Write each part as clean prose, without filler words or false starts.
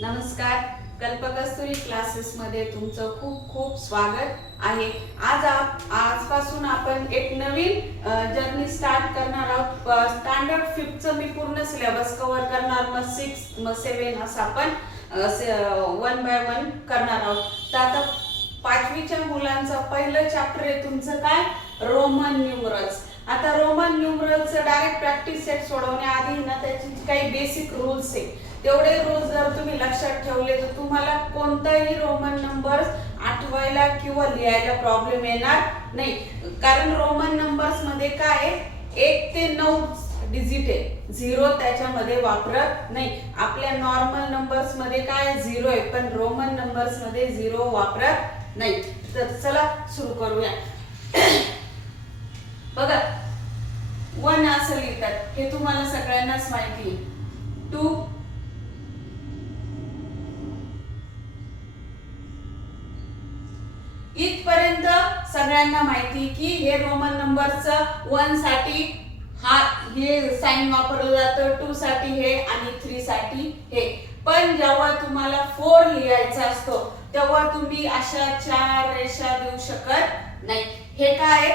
नमस्कार. कल्पकस्तुरी क्लासेस मध्ये तुमचं खूप खूप स्वागत आहे. आजपासून आपण एक नवीन जर्नी स्टार्ट करणार आहोत. स्टँडर्ड 5 चं मी पूर्ण सिलेबस कव्हर करणार, मग 6 मग 7 असं आपण 1 बाय 1 करणार आहोत. तर आता 5वीच्या मुलांचं पहिलं चॅप्टर आहे तुमचं काय, रोमन न्यूमरल्स. आता रोमन न्यूमरलचं डायरेक्ट प्रॅक्टिस सेट सोडवण्याआधी ना त्याची काही बेसिक रूल्स आहे. तेवढे रूल्स जर तुम्ही लक्षात ठेवले तर तुम्हाला कोणताही रोमन नंबर्स आठवायला किंवा लिहायला प्रॉब्लेम येणार नाही. कारण रोमन नंबर्स मध्ये काय 1 ते 9 डिजिट आहे, 0 त्याच्यामध्ये वापरत नाही. आपल्या नॉर्मल नंबर्स मध्ये काय 0 आहे, पण रोमन नंबर्स मध्ये 0 वापरत नाही. तर चला सुरू करूया. बघा 1 असं लिहितात, हे तुम्हाला सगळ्यांनाच माहिती आहे. 2 इथपर्यंत सगळ्यांना माहिती की हे रोमन नंबरचं 1 साठी हे साइन वापरलं जातं, 2 साठी हे आणि 3 साठी हे. पण जेव्हा तुम्हाला 4 लिहायचा असतो तेव्हा तुम्ही अशा 4 रेषा देऊ शकत नाही. हे काय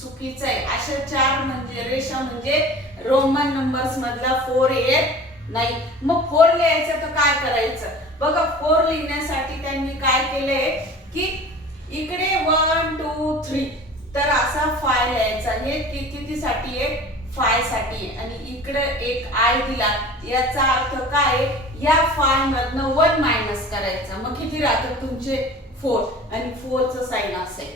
चुकीचं आहे. अशा 4 म्हणजे रेषा म्हणजे रोमन नंबर्स मधला 4 येत नाही. मग 4 लिहायचं तर काय करायचं बघा. 4 लिहिण्यासाठी त्यांनी काय केलंय की इकडे 1 2 3 तर असा 5 लिहायचा. हे कितीसाठी आहे, 5 साठी आहे. आणि इकडे एक आय दिला, याचा अर्थ काय, या 5 मधनं 1 मायनस करायचा. मग किती राहतात तुमचे 4 आणि 4 चं साइन असेल.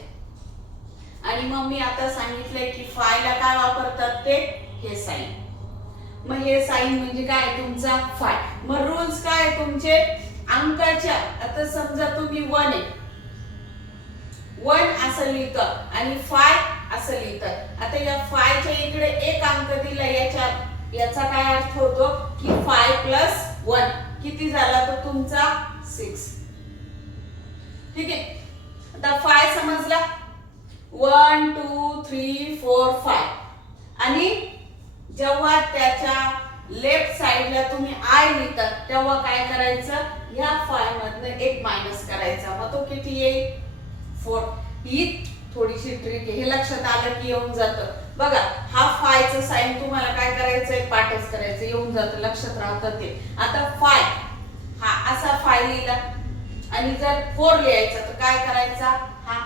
आणि मग मी आता सांगितलंय की 5 ला काय वापरतात ते हे साइन. मग हे साइन म्हणजे काय तुमचा 5. मग रूल्स काय तुमचे अंकाच्या. आता समजा तुम्ही 1 आहे, 1 असं लिहितं आणि 5 असं लिहितं. आता या 5 च्या इकडे एक अंक दिला, याचा काय अर्थ होतो की 5 प्लस 1 किती झाला तो तुमचा 6. ठीक आहे. आता 5 समजला. 1 2 3 4 5 आणि जेव्हा त्याच्या लेफ्ट साइडला तुम्ही आय लिहितात तेव्हा काय करायचं, ह्या 5 मधनं 1 मायनस करायचा. मग तो किती येईल 4. ही थोडीशी ट्रिक आहे, हे लक्षात आलं की येऊन जातं. बघा हा 5 चं साइन तुम्हाला काय करायचंय, पाठच करायचं, येऊन जातं, लक्षात राहतं ते. आता 5 हा असा 5 लिहिला आणि जर 4 लिहायचा तर काय करायचा, हा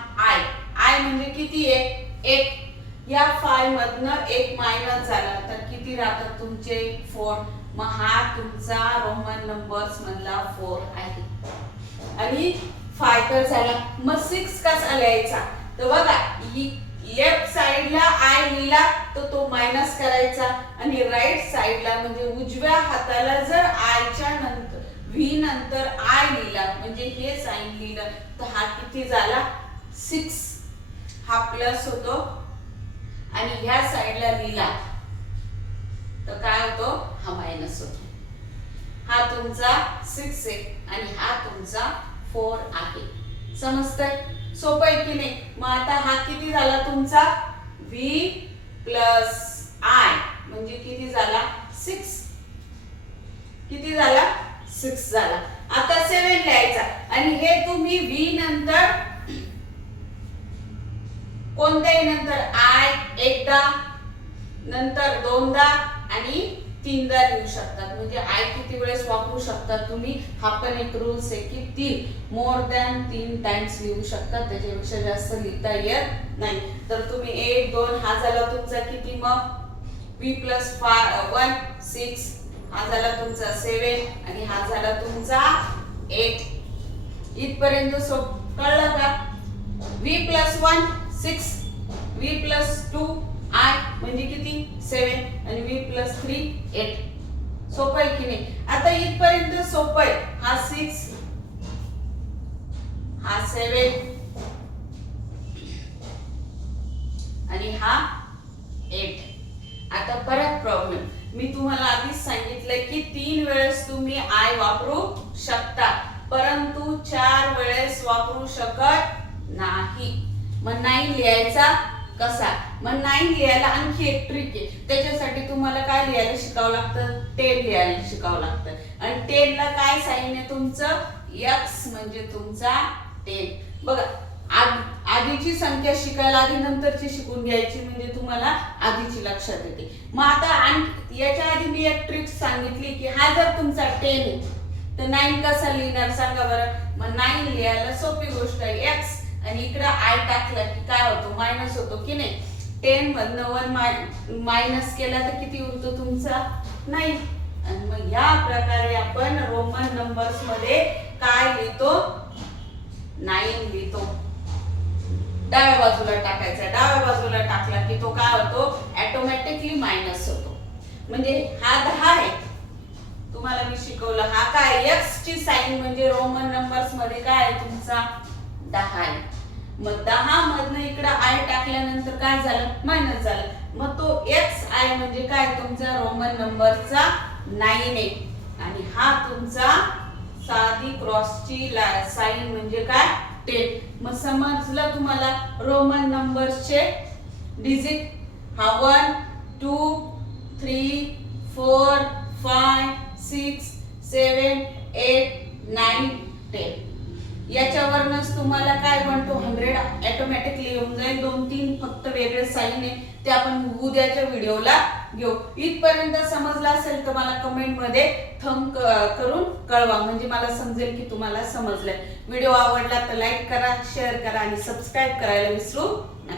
आय म्हणजे किती आहे 1. या 5 मधनं 1 मायनस झाला तर किती राहतात तुमचे 4. मग हा तुमचा रोमन नंबर्स मधला 4 आहे. आणि 5 तर झाला. मग 6 कसा लिहायचा तर बघा, लेफ्ट साइडला आय लिहिला तर तो मायनस करायचा आणि राइट साइडला म्हणजे उजव्या हाताला जर आयच्या नंतर व्ही नंतर आय लिहिला म्हणजे हे साइन लिहिलं तर हा किती झाला 6. हा प्लस होतो आणि ह्या साइडला लिहिला तर काय होतो, हा मायनस होतो. हा तुमचा 6 आहे आणि हा तुमचा 4 आहे. समजतंय, सोपं आहे की नाही. मग आता हा किती झाला तुमचा v प्लस आय म्हणजे किती झाला 6. किती झाला 6 झाला. आता 7 लिहायचा आणि हे तुम्ही v नंतर कोणत्याही नंतर आय एकदा नंतर दोनदा आणि तीनदा लिहू शकतात. म्हणजे आय किती वेळेस वापरू शकतात तुम्ही, हा पण एक रूल्स आहे की 3 मोर दॅन 3 टाइम्स लिहू शकतात, त्याच्यापेक्षा जास्त लिहिता येत नाही. तर तुम्ही 1 2 हा झाला तुमचा किती, मग v प्लस 1 6 हा झाला तुमचा 7 आणि हा झाला तुमचा 8. इथपर्यंत कळलं का. v plus 1 6, v plus 2 I म्हणजे किती 7 आणि v प्लस 3 8. सोपं आहे की नाही. आता इथपर्यंत सोपं आहे. हा 6 हा 7 आणि हा 8. आता परत प्रॉब्लेम, मी तुम्हाला आधीच सांगितलंय की 3 वेळेस तुम्ही आय वापरू शकता परंतु 4 वेळेस वापरू शकत नाही. मग नाही लिहायचा कसा? मग 9 लिहायला आणखी एक ट्रिक आहे. त्याच्यासाठी तुम्हाला काय लिहायला शिकावं लागतं? 10 लिहायला शिकावं लागतं. आणि 10 ला काय साइन आहे तुमचं? x म्हणजे तुमचा 10. बघा आधीची संख्या शिकायला आधी नंतरची शिकून घ्यायची म्हणजे तुम्हाला आधीची लक्षात येते. मग आता याच्या आधी मी एक ट्रिक सांगितली की हा जर तुमचा 10 आहे तर 9 कसा लिहिणार सांगा बरं. मग 9 लिहायला सोपी गोष्ट आहे. x आणि इकडे i टाकला की काय होतो? मायनस होतो की नाही? 10 मधनं 1 मायनस केला तर किती उरतो तुमचा? 9. आणि मग या प्रकारे आपण रोमन नंबर्स मध्ये काय लिहितो? 9 लिहितो. डाव्या बाजूला टाकायचा. डाव्या बाजूला टाकला की तो काय होतो? ऑटोमॅटिकली मायनस होतो. म्हणजे हा 10 आहे. तुम्हाला मी शिकवलं हा काय? x ची साइन म्हणजे रोमन नंबर्स मध्ये काय आहे तुमचा? 10 आहे. मग 10 मधनं इकडे i टाकल्यानंतर काय झालं? मायनस झालं. मग तो xi म्हणजे काय तुमचा रोमन नंबरचा 9 आहे. आणि हा तुमचा साधी क्रॉसची साइन म्हणजे काय? 10. मग समजलं तुम्हाला रोमन नंबर्सचे डिजिट? हा 1 2 3 4 5 6 7 8 9 10. याच्यावरनच तुम्हाला काय बनतो? 100 ऑटोमॅटिकली येऊन जाईल. 2-3 फक्त वेगळे साइन आहे ते आपण उद्याच्या व्हिडिओला घेऊ. इथपर्यंत समजलं असेल तर मला कमेंट मध्ये थंब करून कळवा म्हणजे मला समजेल की तुम्हाला समजलंय. व्हिडिओ आवडला तर लाईक करा, शेअर करा आणि सबस्क्राईब करायला विसरू